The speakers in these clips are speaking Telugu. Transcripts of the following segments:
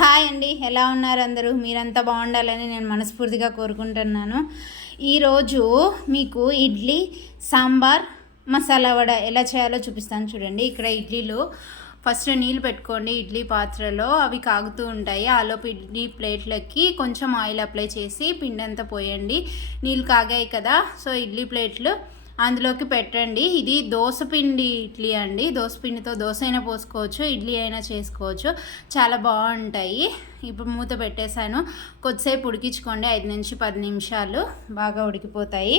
హాయ్ అండి. ఎలా ఉన్నారు అందరూ? మీరంతా బాగుండాలని నేను మనస్ఫూర్తిగా కోరుకుంటున్నాను. ఈరోజు మీకు ఇడ్లీ సాంబార్ మసాలా వడ ఎలా చేయాలో చూపిస్తాను చూడండి. ఇక్కడ ఇడ్లీలు ఫస్ట్ నీళ్ళు పెట్టుకోండి. ఇడ్లీ పాత్రలో అవి కాగుతూ ఉంటాయి. ఆలోపు ఇడ్లీ ప్లేట్లకి కొంచెం ఆయిల్ అప్లై చేసి పిండి అంతా పోయండి. నీళ్ళు కాగాయి కదా సో ఇడ్లీ ప్లేట్లు అందులోకి పెట్టండి. ఇది దోసపిండి ఇడ్లీ అండి. దోసపిండితో దోశ అయినా పోసుకోవచ్చు ఇడ్లీ అయినా చేసుకోవచ్చు. చాలా బాగుంటాయి. ఇప్పుడు మూత పెట్టేశాను. కొద్దిసేపు ఉడికించుకోండి. ఐదు నుంచి పది నిమిషాలు బాగా ఉడికిపోతాయి.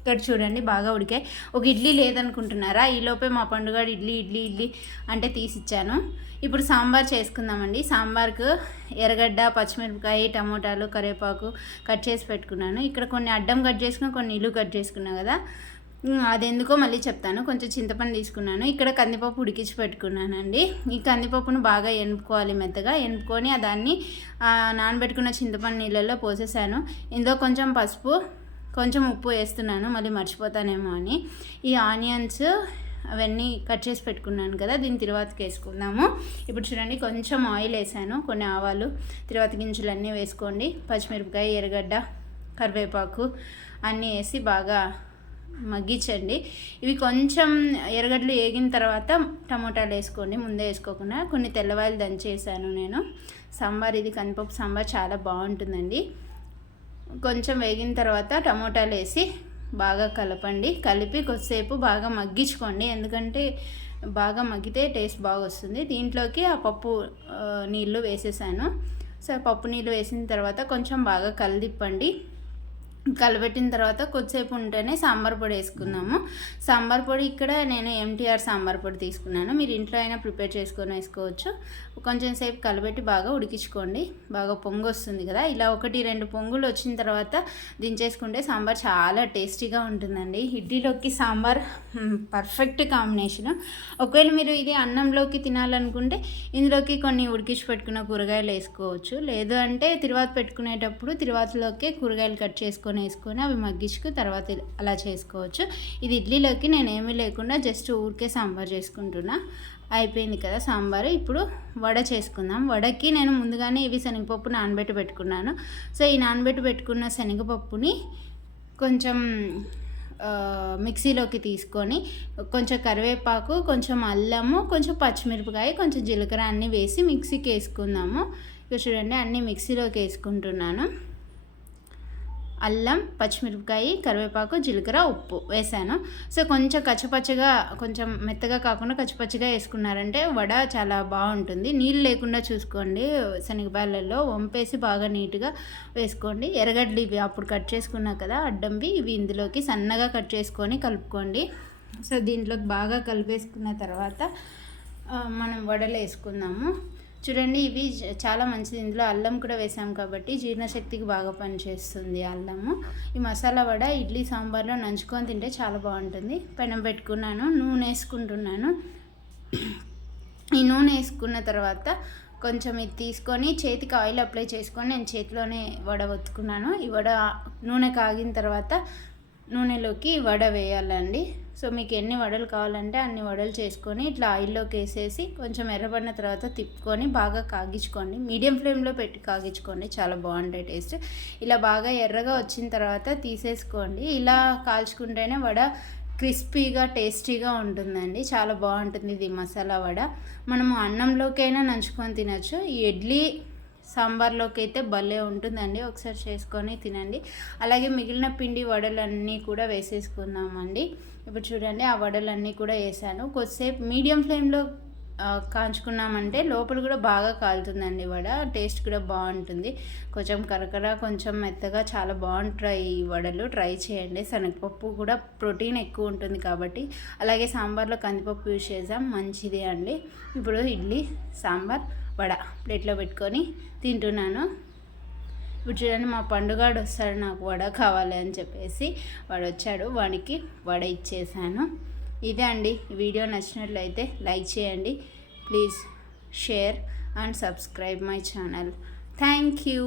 ఇక్కడ చూడండి బాగా ఉడికాయి. ఒక ఇడ్లీ లేదనుకుంటున్నారా? ఈలోపే మా పండుగ ఇడ్లీ ఇడ్లీ ఇడ్లీ అంటే తీసిచ్చాను. ఇప్పుడు సాంబార్ చేసుకుందామండి. సాంబార్కు ఎర్రగడ్డ పచ్చిమిరపకాయ టమోటాలు కరివేపాకు కట్ చేసి పెట్టుకున్నాను. ఇక్కడ కొన్ని అడ్డం కట్ చేసుకుని కొన్ని ఇల్లు కట్ చేసుకున్నాను కదా. అదెందుకో మళ్ళీ చెప్తాను. కొంచెం చింతపండు తీసుకున్నాను. ఇక్కడ కందిపప్పు ఉడికించి పెట్టుకున్నానండి. ఈ కందిపప్పును బాగా ఎనుపుకోవాలి మెత్తగా. ఎనుపుకొని దాన్ని నానబెట్టుకున్న చింతపండు నీళ్ళల్లో పోసేసాను. ఇందులో కొంచెం పసుపు కొంచెం ఉప్పు వేస్తున్నాను. మళ్ళీ మర్చిపోతానేమో అని. ఈ ఆనియన్స్ అవన్నీ కట్ చేసి పెట్టుకున్నాను కదా దీని తిరువాతకి వేసుకుందాము. ఇప్పుడు చూడండి కొంచెం ఆయిల్ వేసాను. కొన్ని ఆవాలు తిరువాత గింజలు అన్నీ వేసుకోండి. పచ్చిమిరపకాయ ఎర్రగడ్డ కరివేపాకు అన్నీ వేసి బాగా మగ్గించండి. ఇవి కొంచెం ఎర్రగడ్డలు వేగిన తర్వాత టమోటాలు వేసుకోండి. ముందే వేసుకోకుండా కొన్ని తెల్లవాయలు దంచేసాను నేను. సాంబార్ ఇది కందిపప్పు సాంబార్ చాలా బాగుంటుందండి. కొంచెం వేగిన తర్వాత టమోటాలు వేసి బాగా కలపండి. కలిపి కొద్దిసేపు బాగా మగ్గించుకోండి. ఎందుకంటే బాగా మగ్గితే టేస్ట్ బాగా వస్తుంది దీంట్లోకి ఆ పప్పు నీళ్ళు వేసేసాను. సో పప్పు నీళ్ళు వేసిన తర్వాత కొంచెం బాగా కలిదిప్పండి. కలబెట్టిన తర్వాత కొద్దిసేపు ఉంటేనే సాంబార్ పొడి వేసుకుందాము సాంబార్ పొడి ఇక్కడ నేను ఎంటీఆర్ సాంబార్ పొడి తీసుకున్నాను. మీరు ఇంట్లో అయినా ప్రిపేర్ చేసుకొని వేసుకోవచ్చు. కొంచెం సేపు కలబెట్టి బాగా ఉడికించుకోండి. బాగా పొంగు వస్తుంది కదా. ఇలా ఒకటి రెండు పొంగులు వచ్చిన తర్వాత దించేసుకుంటే సాంబార్ చాలా టేస్టీగా ఉంటుందండి. ఇడ్లీలోకి సాంబార్ పర్ఫెక్ట్ కాంబినేషన్ ఒకవేళ మీరు ఇది అన్నంలోకి తినాలనుకుంటే ఇందులోకి కొన్ని ఉడికించి పెట్టుకున్న కూరగాయలు వేసుకోవచ్చు. లేదు అంటే తిరువాత పెట్టుకునేటప్పుడు తిరువాతలోకి కూరగాయలు కట్ చేసుకొని వేసుకొని అవి మగ్గించుకు తర్వాత అలా చేసుకోవచ్చు. ఇది ఇడ్లీలోకి నేను ఏమీ లేకుండా జస్ట్ ఊరికే సాంబార్ చేసుకుంటున్నా. అయిపోయింది కదా సాంబార్. ఇప్పుడు వడ చేసుకుందాం. వడకి నేను ముందుగానే ఇవి శనగపప్పు నానబెట్టి పెట్టుకున్నాను. సో ఈ నానబెట్టి పెట్టుకున్న శనగపప్పుని కొంచెం మిక్సీలోకి తీసుకొని కొంచెం కరివేపాకు కొంచెం అల్లము కొంచెం పచ్చిమిరపకాయ కొంచెం జీలకర్ర అన్నీ వేసి మిక్సీకి వేసుకుందాము. ఇక చూడండి అన్నీ మిక్సీలోకి వేసుకుంటున్నాను. అల్లం పచ్చిమిరపకాయ కరివేపాకు జీలకర్ర ఉప్పు వేసాను. సో కొంచెం కచ్చపచ్చగా కొంచెం మెత్తగా కాకుండా కచ్చపచ్చగా వేసుకున్నారంటే వడ చాలా బాగుంటుంది. నీళ్ళు లేకుండా చూసుకోండి. శనగపాయలలో వంపేసి బాగా నీట్గా వేసుకోండి. ఎర్రగడ్డలు ఇవి అప్పుడు కట్ చేసుకున్నా కదా అడ్డంవి ఇవి ఇందులోకి సన్నగా కట్ చేసుకొని కలుపుకోండి. సో దీంట్లోకి బాగా కలిపేసుకున్న తర్వాత మనం వడలు వేసుకుందాము. చూడండి ఇవి చాలా మంచిది. ఇందులో అల్లం కూడా వేసాం కాబట్టి జీర్ణశక్తికి బాగా పనిచేస్తుంది అల్లము. ఈ మసాలా వడ ఇడ్లీ సాంబార్లో నంచుకొని తింటే చాలా బాగుంటుంది. పెనం పెట్టుకున్నాను నూనె వేసుకుంటున్నాను. ఈ నూనె వేసుకున్న తర్వాత కొంచెం ఇది తీసుకొని చేతికి ఆయిల్ అప్లై చేసుకొని నేను చేతిలోనే వడ ఒత్తుకున్నాను. ఈ వడ నూనె కాగిన తర్వాత నూనెలోకి వడ వేయాలండి. సో మీకు ఎన్ని వడలు కావాలంటే అన్ని వడలు చేసుకొని ఇట్లా ఆయిల్లోకి వేసేసి కొంచెం ఎర్రబడిన తర్వాత తిప్పుకొని బాగా కాగించుకోండి. మీడియం ఫ్లేమ్లో పెట్టి కాగించుకోండి. చాలా బాగుంటాయి టేస్ట్. ఇలా బాగా ఎర్రగా వచ్చిన తర్వాత తీసేసుకోండి. ఇలా కాల్చుకుంటేనే వడ క్రిస్పీగా టేస్టీగా ఉంటుందండి. చాలా బాగుంటుంది ఇది మసాలా వడ. మనము అన్నంలోకైనా నంచుకొని తినచ్చు. ఇడ్లీ సాంబార్లోకి అయితే భలే ఉంటుందండి. ఒకసారి చేసుకొని తినండి. అలాగే మిగిలిన పిండి వడలన్నీ కూడా వేసేసుకుందామండి. ఇప్పుడు చూడండి ఆ వడలన్నీ కూడా వేసాను. కొద్దిసేపు మీడియం ఫ్లేమ్లో కాంచుకున్నామంటే లోపల కూడా బాగా కాలుతుందండి వడ. టేస్ట్ కూడా బాగుంటుంది. కొంచెం కరకర కొంచెం మెత్తగా చాలా బాగుంటాయి ఈ వడలు. ట్రై చేయండి. శనగపప్పు కూడా ప్రోటీన్ ఎక్కువ ఉంటుంది కాబట్టి. అలాగే సాంబార్లో కందిపప్పు యూజ్ చేసాం మంచిది అండి. ఇప్పుడు ఇడ్లీ సాంబార్ వడ ప్లేట్లో పెట్టుకొని తింటున్నాను. ఇప్పుడు చూడండి మా పండుగాడు వస్తాడు నాకు వడ కావాలి అని చెప్పేసి. వాడు వచ్చాడు. వాడికి వడ ఇచ్చేసాను. ఇదే అండి వీడియో నచ్చినట్లయితే లైక్ చేయండి. Please share and subscribe my channel. Thank you.